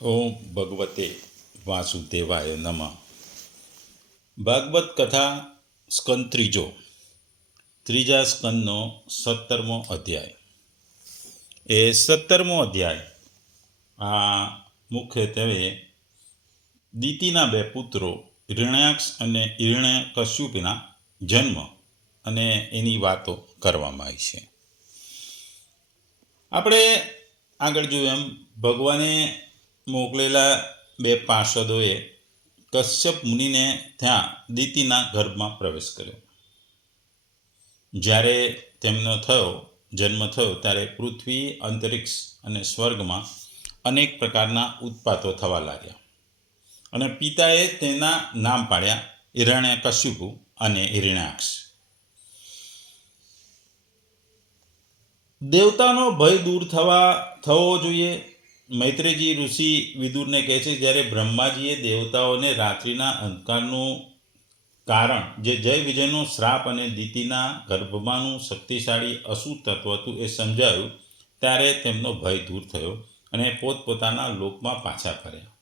ઓમ ભગવતે વાસુદેવાય નમઃ. ભાગવત કથા સ્કંદ ત્રીજા સ્કંદનો 17મો અધ્યાય. એ 17મો અધ્યાય આ મુખ્યત્વે દિતિના બે પુત્રો હિરણ્યાક્ષ અને હિરણ્યકશ્યપના જન્મ અને એની વાતો કરવામાં આવી છે. આપણે આગળ જોયું એમ ભગવાને મોકલેલા બે પાર્ષદોએ કશ્યપ મુનિને ત્યાં દિતિના ગર્ભમાં પ્રવેશ કર્યો. જ્યારે તેમનો જન્મ થયો ત્યારે પૃથ્વી, અંતરિક્ષ અને સ્વર્ગમાં અનેક પ્રકારના ઉત્પાતો થવા લાગ્યા અને પિતાએ તેના નામ પાડ્યા હિરણ્યકશ્યપુ અને હિરણ્યાક્ષ. દેવતાનો ભય દૂર થવો જોઈએ. મૈત્રેયજી ઋષિ વિદુરને કહે છે, જ્યારે બ્રહ્માજીએ દેવતાઓને રાત્રિના અંધકારનું કારણ જે જય વિજયનો શ્રાપ અને દિતિના ગર્ભમાંનું શક્તિશાળી અસુર તત્વ હતું એ સમજાયું, ત્યારે તેમનો ભય દૂર થયો અને પોતપોતાના લોકમાં પાછા ફર્યા.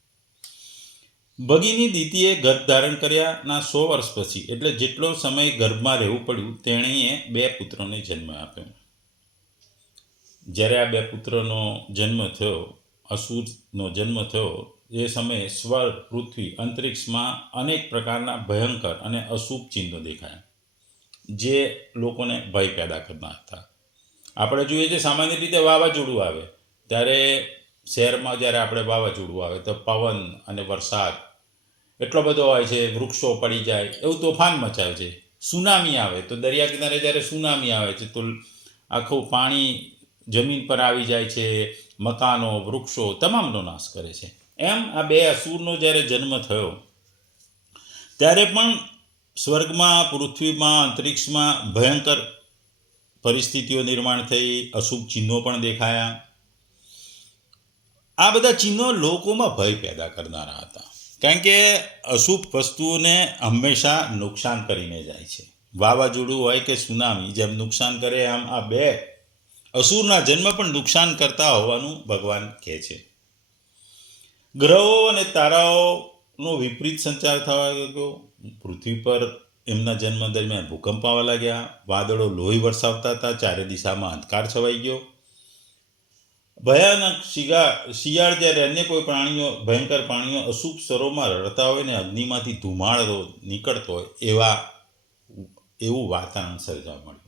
ભગીની દિતિએ ગર્ભ ધારણ કર્યાના 100 વર્ષ પછી, એટલે જેટલો સમય ગર્ભમાં રહેવું પડ્યું, તેણીએ બે પુત્રોને જન્મ આપ્યો. જ્યારે આ બે પુત્રનો જન્મ થયો, અસુરનો જન્મ થયો, એ સમયે સ્વર્ગ, પૃથ્વી, અંતરિક્ષમાં અનેક પ્રકારના ભયંકર અને અશુભ ચિહ્નો દેખાયા, જે લોકોને ભય પેદા કરતા હતા. આપણે જોઈએ છે સામાન્ય રીતે વાવાઝોડું આવે ત્યારે શહેરમાં, જ્યારે આપણે વાવાઝોડું આવે તો પવન અને વરસાદ એટલો બધો હોય છે, વૃક્ષો પડી જાય, એવું તોફાન મચાવે છે. સુનામી આવે તો દરિયા કિનારે જ્યારે સુનામી આવે છે તો આખું પાણી જમીન પર આવી જાય છે, મકાનો, વૃક્ષો તમામનો નાશ કરે છે. એમ આ બે અસુરનો જ્યારે જન્મ થયો ત્યારે પણ સ્વર્ગમાં, પૃથ્વીમાં, અંતરિક્ષમાં ભયંકર પરિસ્થિતિઓ નિર્માણ થઈ, અશુભ ચિહ્નો પણ દેખાયા. આ બધા ચિહ્નો લોકોમાં ભય પેદા કરનારા હતા, કારણ કે અશુભ વસ્તુઓને હંમેશા નુકસાન કરીને જાય છે. વાવાઝોડું હોય કે સુનામી જેમ નુકસાન કરે, આમ આ બે અસુરના જન્મ પણ નુકસાન કરતા હોવાનું ભગવાન કહે છે. ગ્રહો અને તારાઓનો વિપરીત સંચાર થવા લાગ્યો. પૃથ્વી પર એમના જન્મ દરમિયાન ભૂકંપ આવવા લાગ્યા, વાદળો લોહી વરસાવતા હતા, ચારે દિશામાં અંધકાર છવાઈ ગયો. ભયાનક શિયાળ જ્યારે અન્ય કોઈ ભયંકર પ્રાણીઓ અશુભ સ્વરોમાં રડતા હોય ને અગ્નિમાંથી ધુમાડો નીકળતો હોય, એવું વાતાવરણ સર્જાવા મળ્યું.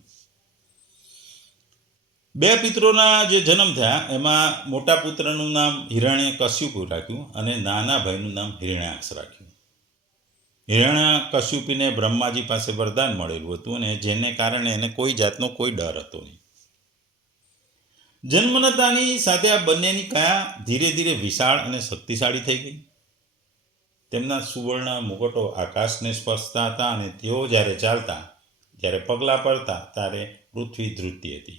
બે પિત્રોના જે જન્મ થયા એમાં મોટા પુત્રનું નામ હિરણ્યકશ્યપુ રાખ્યું અને નાના ભાઈનું નામ હિરણ્યાક્ષ રાખ્યું. હિરણ્યકશ્યપુને બ્રહ્માજી પાસે વરદાન મળેલું હતું અને જેને કારણે એને કોઈ જાતનો કોઈ ડર હતો નહીં. જન્મતાની સાથે આ બંનેની કાયા ધીરે ધીરે વિશાળ અને શક્તિશાળી થઈ ગઈ. તેમના સુવર્ણ મુગટો આકાશને સ્પર્શતા હતા અને તેઓ જ્યારે ચાલતા, જ્યારે પગલાં પડતા, ત્યારે પૃથ્વી ધ્રુજતી હતી.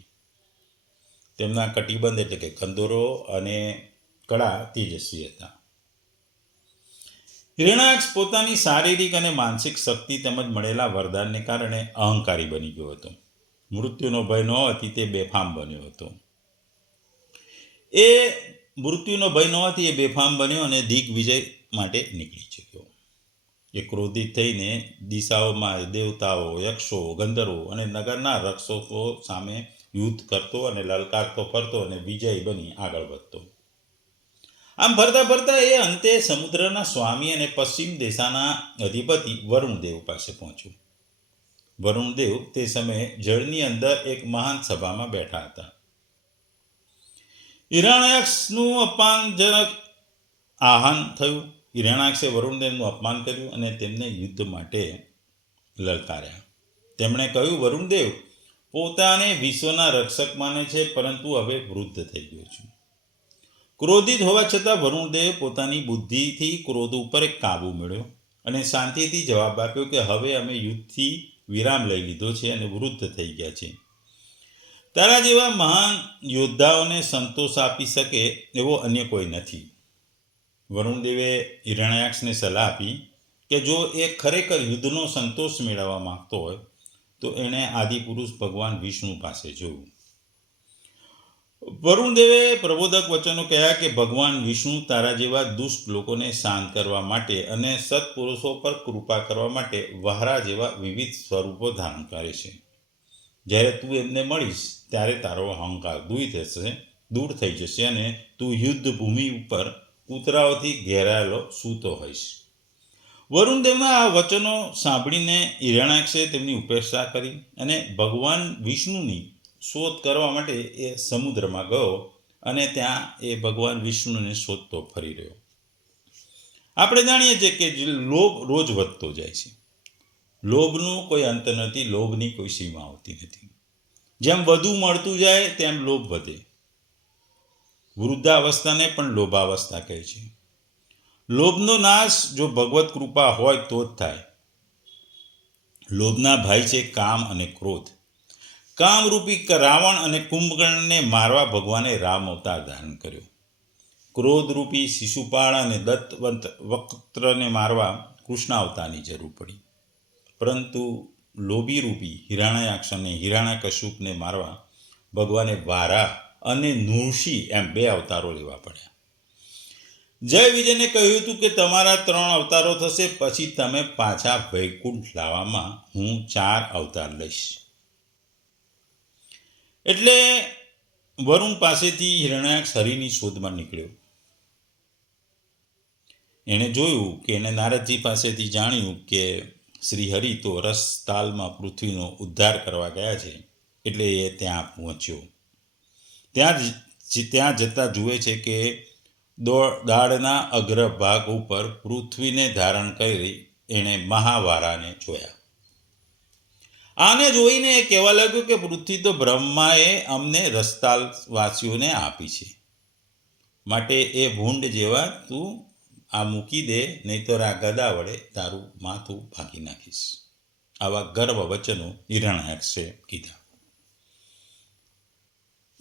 તેમના કટિબંધ એટલે કે કંદોરો અને કળા તેજસ્વી હતા. હિરણ્યાક્ષ પોતાની શારીરિક અને માનસિક શક્તિ તેમજ મળેલા વરદાનને કારણે અહંકારી બની ગયો હતો. મૃત્યુનો ભય ન હતી તે બેફામ બન્યો હતો. એ મૃત્યુનો ભય ન હતી એ બેફામ બન્યો અને દિગ્વિજય માટે નીકળી ચૂક્યો. એ ક્રોધિત થઈને દિશાઓમાં દેવતાઓ, યક્ષો, ગંધર્વો અને નગરના રક્ષકો સામે યુદ્ધ કરતો અને લલકારતો ફરતો અને વિજયી બની આગળ વધતો. આમ ફરતા ફરતા એ અંતે સમુદ્રના સ્વામી અને પશ્ચિમ દિશાના અધિપતિ વરુણદેવ પાસે પહોંચ્યું. વરુણદેવ તે સમયે જળની અંદર એક મહાન સભામાં બેઠા હતા. હિરણ્યાક્ષનું અપમાનજનક આહ્વાન થયું. હિરણ્યાક્ષે વરુણદેવનું અપમાન કર્યું અને તેમને યુદ્ધ માટે લલકાર્યા. તેમણે કહ્યું, વરુણદેવ પોતાને વિશ્વના રક્ષક માને છે, પરંતુ હવે વૃદ્ધ થઈ ગયો છું. ક્રોધિત હોવા છતાં વરુણદેવે પોતાની બુદ્ધિથી ક્રોધ ઉપર એક કાબુ મેળવ્યો અને શાંતિથી જવાબ આપ્યો કે હવે અમે યુદ્ધથી વિરામ લઈ લીધો છે અને વૃદ્ધ થઈ ગયા છે. તારા જેવા મહાન યોદ્ધાઓને સંતોષ આપી શકે એવો અન્ય કોઈ નથી. વરુણદેવે હિરણ્યાક્ષને સલાહ આપી કે જો એ ખરેખર યુદ્ધનો સંતોષ મેળવવા માંગતો હોય તો એણે આદિપુરુષ ભગવાન વિષ્ણુ પાસે જવું. વરુણદેવે પ્રબોધક વચનો કહ્યા કે ભગવાન વિષ્ણુ તારા જેવા દુષ્ટ લોકોને શાંત કરવા માટે અને સત્પુરુષો પર કૃપા કરવા માટે વહારા જેવા વિવિધ સ્વરૂપો ધારણ કરે છે. જ્યારે તું એમને મળીશ ત્યારે તારો અહંકાર દૂર થઈ જશે અને તું યુદ્ધ ભૂમિ ઉપર કૂતરાઓથી ઘેરાયેલો સૂતો હોઈશ. વરુણદેવના આ વચનો સાંભળીને હિરણ્યાક્ષે તેમની ઉપેક્ષા કરી અને ભગવાન વિષ્ણુની શોધ કરવા માટે એ સમુદ્રમાં ગયો અને ત્યાં એ ભગવાન વિષ્ણુને શોધતો ફરી રહ્યો. આપણે જાણીએ છીએ કે લોભ રોજ વધતો જાય છે. લોભનો કોઈ અંત નથી, લોભની કોઈ સીમા હોતી નથી. જેમ વધુ મળતું જાય તેમ લોભ વધે. વૃદ્ધાવસ્થાને પણ લોભાવસ્થા કહે છે. લોભનો નાશ જો ભગવત કૃપા હોય તો જ થાય. લોભના ભાઈ છે કામ અને ક્રોધ. કામરૂપી રાવણ અને કુંભકર્ણને મારવા ભગવાને રામ અવતાર ધારણ કર્યો. ક્રોધરૂપી શિશુપાળ અને દત્તવંત વક્ત્રને મારવા કૃષ્ણ અવતારની જરૂર પડી. પરંતુ લોભીરૂપી હિરણ્યાક્ષ અને હિરણ્યકશ્યપને મારવા ભગવાને વારા અને નૃસિંહ એમ 2 અવતારો લેવા પડ્યા. જય વિજયને કહ્યું હતું કે તમારા 3 અવતારો થશે, પછી તમે પાછા વૈકુંઠ લાવવામાં હું 4 અવતાર લઈશ. એટલે વરુણ પાસેથી હિરણ્યાક્ષ હરિની શોધમાં નીકળ્યો. એણે જોયું કે એને નારદજી પાસેથી જાણ્યું કે શ્રી હરિ તો રસતાલમાં પૃથ્વીનો ઉદ્ધાર કરવા ગયા છે. એટલે એ ત્યાં પહોંચ્યો. ત્યાં જતાં જુએ છે કે દાળના અગ્રભાગ ઉપર પૃથ્વીને ધારણ કરી એણે મહાવારાને જોયા. આને જોઈને એ કહેવા લાગ્યું કે પૃથ્વી તો બ્રહ્માએ અમને રસતાલ વાસીઓને આપી છે, માટે એ ભૂંડ જેવા તું આ મૂકી દે, નહીં તો આ ગદા વડે તારું માથું ભાંગી નાખીશ. આવા ગર્વ વચનો હિરણ્યાક્ષે કીધા.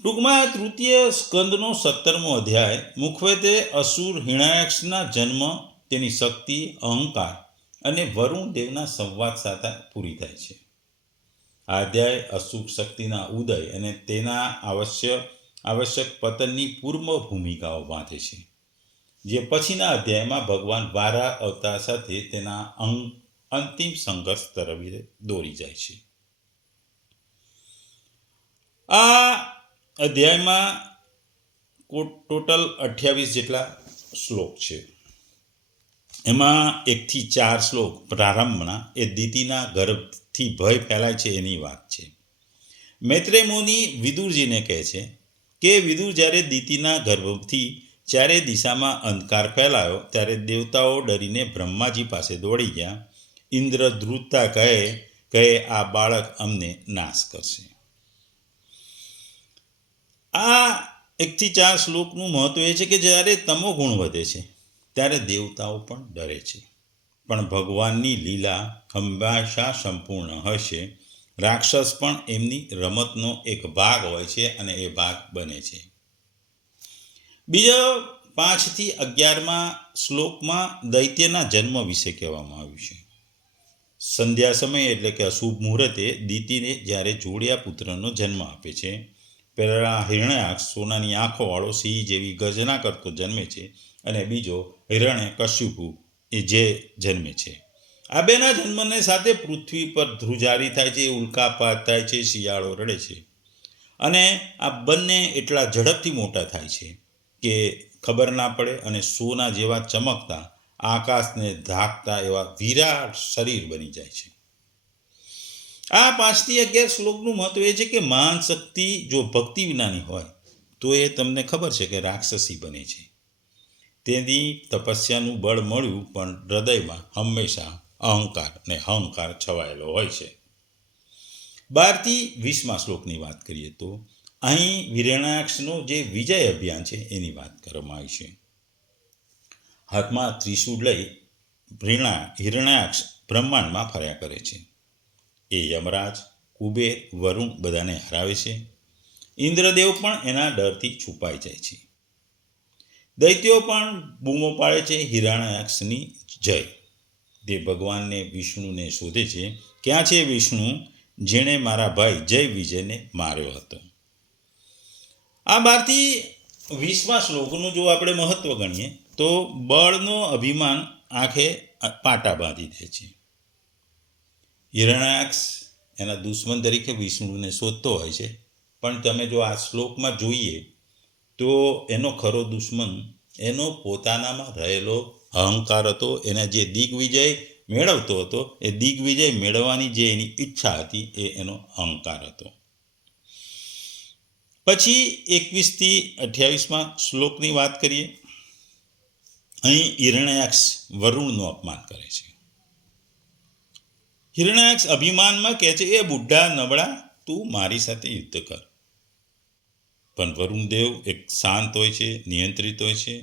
ટૂંકમાં તૃતીય સ્કંદનો 17મો અધ્યાય મુખ્યત્વે અસુર હિરણ્યાક્ષના જન્મ, તેની શક્તિ, અહંકાર અને વરુણ દેવના સંવાદ સાથે પૂરી થાય છે. આ અધ્યાય અસુર શક્તિના ઉદય અને તેના આવશ્યક પતનની પૂર્વ ભૂમિકાઓ બાંધે છે, જે પછીના અધ્યાયમાં ભગવાન વારા અવતાર સાથે તેના અંતિમ સંઘર્ષ તરફ દોરી જાય છે. આ અધ્યાયમાં ટોટલ 28 જેટલા શ્લોક છે. એમાં 1 થી 4 શ્લોક પ્રારંભના એ દિતિના ગર્ભથી ભય ફેલાય છે એની વાત છે. મૈત્રેય મુનિ વિદુરજીને કહે છે કે વિદુર જ્યારે દિતિના ગર્ભથી ચારે દિશામાં અંધકાર ફેલાયો ત્યારે દેવતાઓ ડરીને બ્રહ્માજી પાસે દોડી ગયા. ઇન્દ્ર ધ્રુજતા કહે આ બાળક અમને નાશ કરશે. આ 1 થી 4 શ્લોકનું મહત્વ એ છે કે જ્યારે તમો ગુણ વધે છે ત્યારે દેવતાઓ પણ ડરે છે, પણ ભગવાનની લીલા હંમેશા સંપૂર્ણ હશે. રાક્ષસ પણ એમની રમતનો એક ભાગ હોય છે અને એ ભાગ બને છે. બીજો 5 થી 11માં શ્લોકમાં દૈત્યના જન્મ વિશે કહેવામાં આવ્યું છે. સંધ્યા સમયે એટલે કે અશુભ મુહૂર્તે દિતિને જ્યારે જોડિયા પુત્રનો જન્મ આપે છે. પહેલા હિરણ્યાક્ષ સોનાની આંખોવાળો સિંહ જેવી ગર્જના કરતો જન્મે છે અને બીજો હિરણ્યકશ્યપુ એ જે જન્મે છે. આ બેના જન્મને સાથે પૃથ્વી પર ધ્રુજારી થાય છે, ઉલ્કાપાત થાય છે, શિયાળો રડે છે. અને આ બંને એટલા ઝડપથી મોટા થાય છે કે ખબર ના પડે અને સોના જેવા ચમકતા, આકાશને ઢાંકતા એવા વિરાટ શરીર બની જાય છે. આ 5 થી 11 શ્લોકનું મહત્વ એ છે કે મહાન શક્તિ જો ભક્તિ વિનાની હોય તો એ તમને ખબર છે કે રાક્ષસી બને છે. તેની તપસ્યાનું બળ મળ્યું, પણ હૃદયમાં હંમેશા અહંકાર છવાયેલો હોય છે. 12 થી 20મા શ્લોકની વાત કરીએ તો અહીં હિરણ્યાક્ષનો જે વિજય અભિયાન છે એની વાત કરવામાં આવી છે. હાથમાં ત્રિશૂળ લઈ હિરણ્યાક્ષ બ્રહ્માંડમાં ફર્યા કરે છે. એ યમરાજ, કુબેર, વરુણ બધાને હરાવે છે. ઇન્દ્રદેવ પણ એના ડરથી છુપાઈ જાય છે. દૈત્યો પણ બૂમો પાડે છે હિરણ્યાક્ષની જય. તે ભગવાનને વિષ્ણુને શોધે છે. ક્યાં છે વિષ્ણુ જેણે મારા ભાઈ જય વિજયને માર્યો હતો? આ 12 થી 20 શ્લોકનું જો આપણે મહત્વ ગણીએ તો બળનો અભિમાન આંખે પાટા બાંધી દે છે. હિરણ્યાક્ષ એના દુશ્મન તરીકે વિષ્ણુને શોધતો હોય છે, પણ તમે જો આ શ્લોકમાં જોઈએ તો એનો ખરો દુશ્મન એનો પોતાનામાં રહેલો અહંકાર હતો. એને જે દિગ્વિજય મેળવતો હતો એ દિગ્વિજય મેળવવાની જે એની ઈચ્છા હતી એ એનો અહંકાર હતો. પછી 21 થી 28 શ્લોકની વાત કરીએ. અહીં હિરણ્યાક્ષ વરુણનું અપમાન કરે છે. હિરણ્યાક્ષ અભિમાનમાં કહે છે, એ બુઢા નબળા, તું મારી સાથે યુદ્ધ કર. પણ વરુણદેવ એક શાંત હોય છે, નિયંત્રિત હોય છે.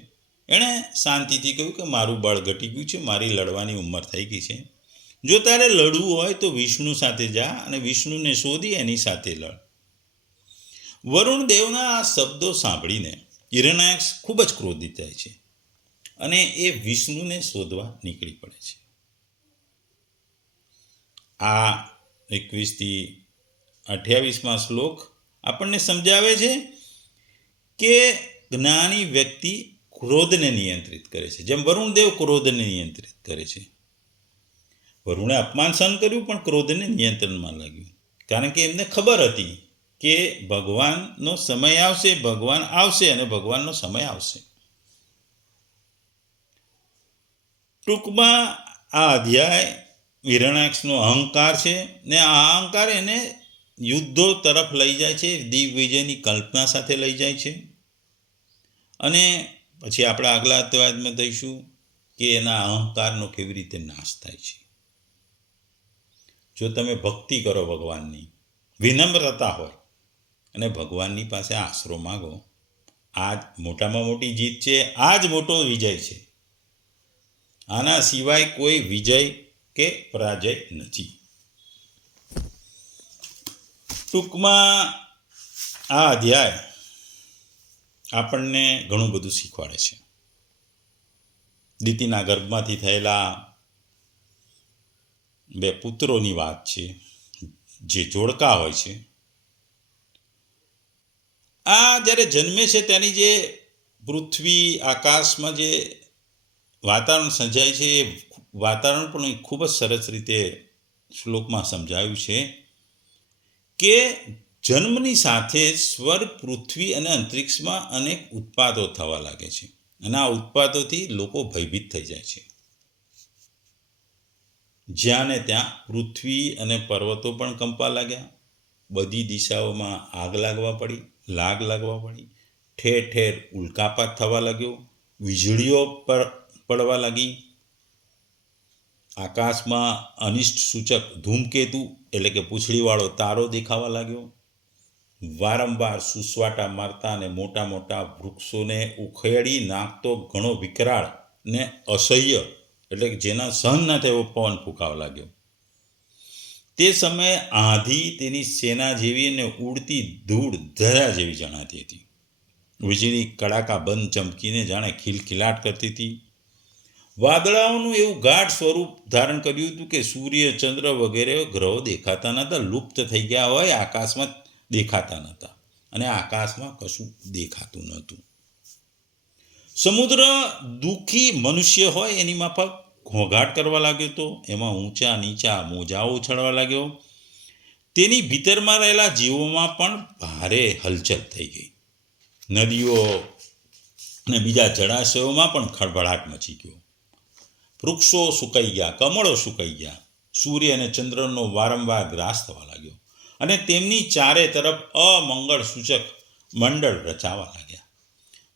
એણે શાંતિથી કહ્યું કે મારું બળ ઘટી ગયું છે, મારી લડવાની ઉંમર થઈ ગઈ છે. જો તારે લડવું હોય તો વિષ્ણુ સાથે જા અને વિષ્ણુને શોધી એની સાથે લડ. વરુણદેવના આ શબ્દો સાંભળીને હિરણ્યાક્ષ ખૂબ જ ક્રોધિત થાય છે અને એ વિષ્ણુને શોધવા નીકળી પડે છે. આ 21 થી 28 શ્લોક આપણને સમજાવે છે કે જ્ઞાની વ્યક્તિ ક્રોધને નિયંત્રિત કરે છે, જેમ વરુણદેવ ક્રોધને નિયંત્રિત કરે છે. વરુણે અપમાન સહન કર્યું પણ ક્રોધને નિયંત્રણમાં લાગ્યું, કારણ કે એમને ખબર હતી કે ભગવાનનો સમય આવશે, ભગવાન આવશે અને ભગવાનનો સમય આવશે. ટૂંકમાં આ અધ્યાય હિરણ્યાક્ષનો અહંકાર છે ને આ અહંકાર એને યુદ્ધો તરફ લઈ જાય છે, દિગ્વિજયની કલ્પના સાથે લઈ જાય છે. અને પછી આપણે આગલા અધ્યાયમાં દઈશું કે એના અહંકારનો કેવી રીતે નાશ થાય છે. જો તમે ભક્તિ કરો ભગવાનની, વિનમ્રતા હોય અને ભગવાનની પાસે આશરો માગો, આ જ મોટામાં મોટી જીત છે, આ જ મોટો વિજય છે. આના સિવાય કોઈ વિજય કે પરાજય નથી. ટૂંકમાં આ અધ્યાય આપણને ઘણું બધું શીખવાડે છે. દિતિના ગર્ભમાંથી થયેલા 2 પુત્રોની વાત છે, જે જોડકા હોય છે. આ જ્યારે જન્મે છે તેની જે પૃથ્વી આકાશમાં જે વાતાવરણ સર્જાય છે એ વાતાવરણ પણ ખૂબ જ સરસ રીતે શ્લોકમાં સમજાવ્યું છે કે જન્મની સાથે સ્વર્ગ, પૃથ્વી અને અંતરિક્ષમાં અનેક ઉત્પાદો થવા લાગે છે અને આ ઉત્પાદોથી લોકો ભયભીત થઈ જાય છે. જ્યાં ને ત્યાં પૃથ્વી અને પર્વતો પણ કંપવા લાગ્યા, બધી દિશાઓમાં આગ લાગવા પડી, ઠેર ઠેર ઉલ્કાપાત થવા લાગ્યો, વીજળીઓ પડવા લાગી, આકાશમાં અનિષ્ટ સૂચક ધૂમકેતુ એટલે કે પૂંછડીવાળો તારો દેખાવા લાગ્યો. વારંવાર સુસવાટા મારતા અને મોટા મોટા વૃક્ષોને ઉખેડી નાખતો ઘણો વિકરાળ ને અસહ્ય એટલે કે જેના સહન ના થયો પવન ફૂંકાવા લાગ્યો. તે સમયે આંધી તેની સેના જેવી અને ઉડતી ધૂળ ધરા જેવી જણાતી હતી. વીજળી કડાકા બંધ ચમકીને જાણે ખિલખિલાટ કરતી હતી. વાદળાઓનું એવું ગાઢ સ્વરૂપ ધારણ કર્યું હતું કે સૂર્ય, ચંદ્ર વગેરે ગ્રહો દેખાતા નહોતા, લુપ્ત થઈ ગયા હોય, આકાશમાં દેખાતા નહોતા અને આકાશમાં કશું દેખાતું નહોતું. સમુદ્ર દુઃખી મનુષ્ય હોય એની માફક ઘોંઘાટ કરવા લાગ્યો હતો. એમાં ઊંચા નીચા મોજાઓ ઉછળવા લાગ્યો. તેની ભીતરમાં રહેલા જીવોમાં પણ ભારે હલચલ થઈ ગઈ. નદીઓ અને બીજા જળાશયોમાં પણ ખળભળાટ મચી ગયો. વૃક્ષો સુકાઈ ગયા, કમળો સુકાઈ ગયા. સૂર્ય અને ચંદ્રનો વારંવાર ગ્રાસ થવા લાગ્યો અને તેમની ચારે તરફ અમંગળ સૂચક મંડળ રચાવા લાગ્યા.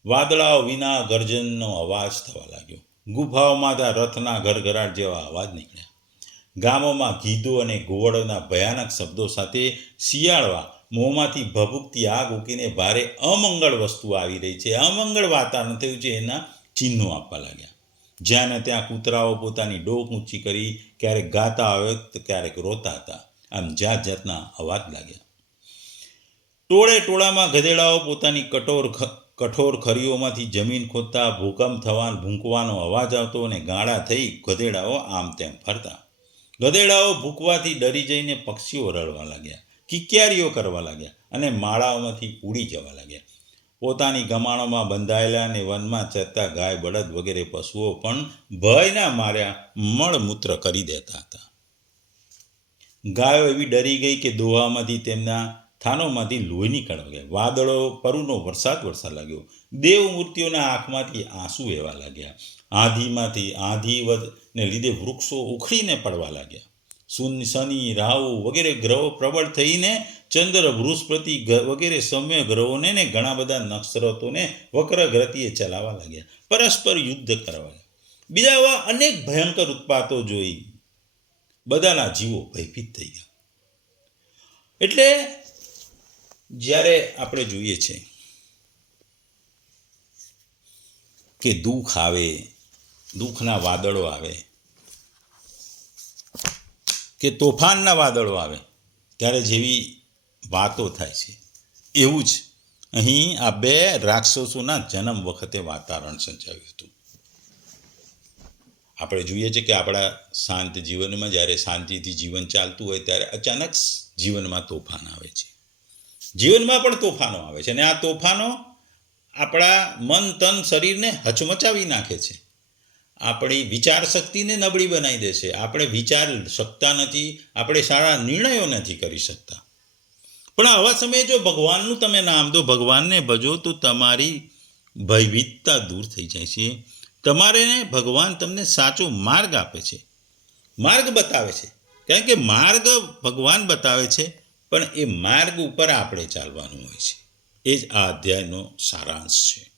વાદળાઓ વિના ગર્જનનો અવાજ થવા લાગ્યો. ગુફાઓમાં રથના ગરગરાટ જેવા અવાજ નીકળ્યા. ગામોમાં ગીધો અને ઘુવડોના ભયાનક શબ્દો સાથે શિયાળવા મોંમાંથી ભભૂકતી આગ ઉકીને ભારે અમંગળ વસ્તુ આવી રહી છે, અમંગળ વાતાવરણ થયું છે, એના ચિહ્નો આપવા લાગ્યા. જ્યાં ને ત્યાં કૂતરાઓ પોતાની ડોક ઊંચી કરી ક્યારેક ગાતા હોય તો ક્યારેક રોતા હતા. આમ જાત જાતના અવાજ લાગ્યા. ટોળે ટોળામાં ગધેડાઓ પોતાની કઠોર ખરીઓમાંથી જમીન ખોદતા, ભૂકંપ થવાનો ભૂંકવાનો અવાજ આવતો અને ગાળા થઈ ગધેડાઓ આમ તેમ ફરતા. ગધેડાઓ ભૂકવાથી ડરી જઈને પક્ષીઓ રડવા લાગ્યા, કિક્યારીઓ કરવા લાગ્યા અને માળાઓમાંથી ઉડી જવા લાગ્યા. પોતાની ગમાણોમાં બંધાયેલા અને વનમાં ચરતા ગાય બળદ વગેરે પશુઓ પણ ભયના માર્યા મળમૂત્ર કરી દેતા હતા. ગાયો એવી ડરી ગઈ કે દોહામાંથી તેમના થાનોમાંથી લોહી નીકળવા ગયા. વાદળો પરુનો વરસાદ વરસવા લાગ્યો. દેવ મૂર્તિઓના આંખમાંથી આંસુ વહેવા લાગ્યા. આંધીને લીધે વૃક્ષો ઉખડીને પડવા લાગ્યા. શનિ રાહુ વગેરે ગ્રહો પ્રબળ થઈને ચંદ્ર બૃહસ્પતિ વગેરે સૌમ્ય ગ્રહોને ને ઘણા બધા નક્ષત્રોને વક્ર ગતિએ ચલાવવા લાગ્યા. પરસ્પર યુદ્ધ કરવા લાગ્યા. બીજા એવા અનેક ભયંકર ઉત્પાતો જોઈ બધાના જીવો ભયભીત થઈ ગયા. એટલે જ્યારે આપણે જોઈએ છે કે દુઃખ આવે, દુઃખના વાદળો આવે કે તોફાનના વાદળો આવે ત્યારે જેવી વાતો થાય છે એવું જ અહીં આ બે રાક્ષસોના જન્મ વખતે વાતાવરણ સર્જાયું હતું. આપણે જોઈએ છીએ કે આપણા શાંત જીવનમાં જ્યારે શાંતિથી જીવન ચાલતું હોય ત્યારે અચાનક જીવનમાં તોફાન આવે છે. જીવનમાં પણ તોફાનો આવે છે અને આ તોફાનો આપણા મન તન શરીરને હચમચાવી નાખે છે. આપણી વિચાર શક્તિને નબળી બનાવી દે છે. આપણે વિચાર શકતા નથી, આપણે સારા નિર્ણયો નથી કરી શકતા. પણ આવા સમયે જો ભગવાનનું તમે નામ દો, ભગવાનને ભજો, તો તમારી ભયભીતતા દૂર થઈ જાય છે. તમારે ભગવાન તમને સાચો માર્ગ આપે છે, માર્ગ બતાવે છે. કારણ કે માર્ગ ભગવાન બતાવે છે, પણ એ માર્ગ ઉપર આપણે ચાલવાનું હોય છે. એ જ આ અધ્યાયનો સારાંશ છે.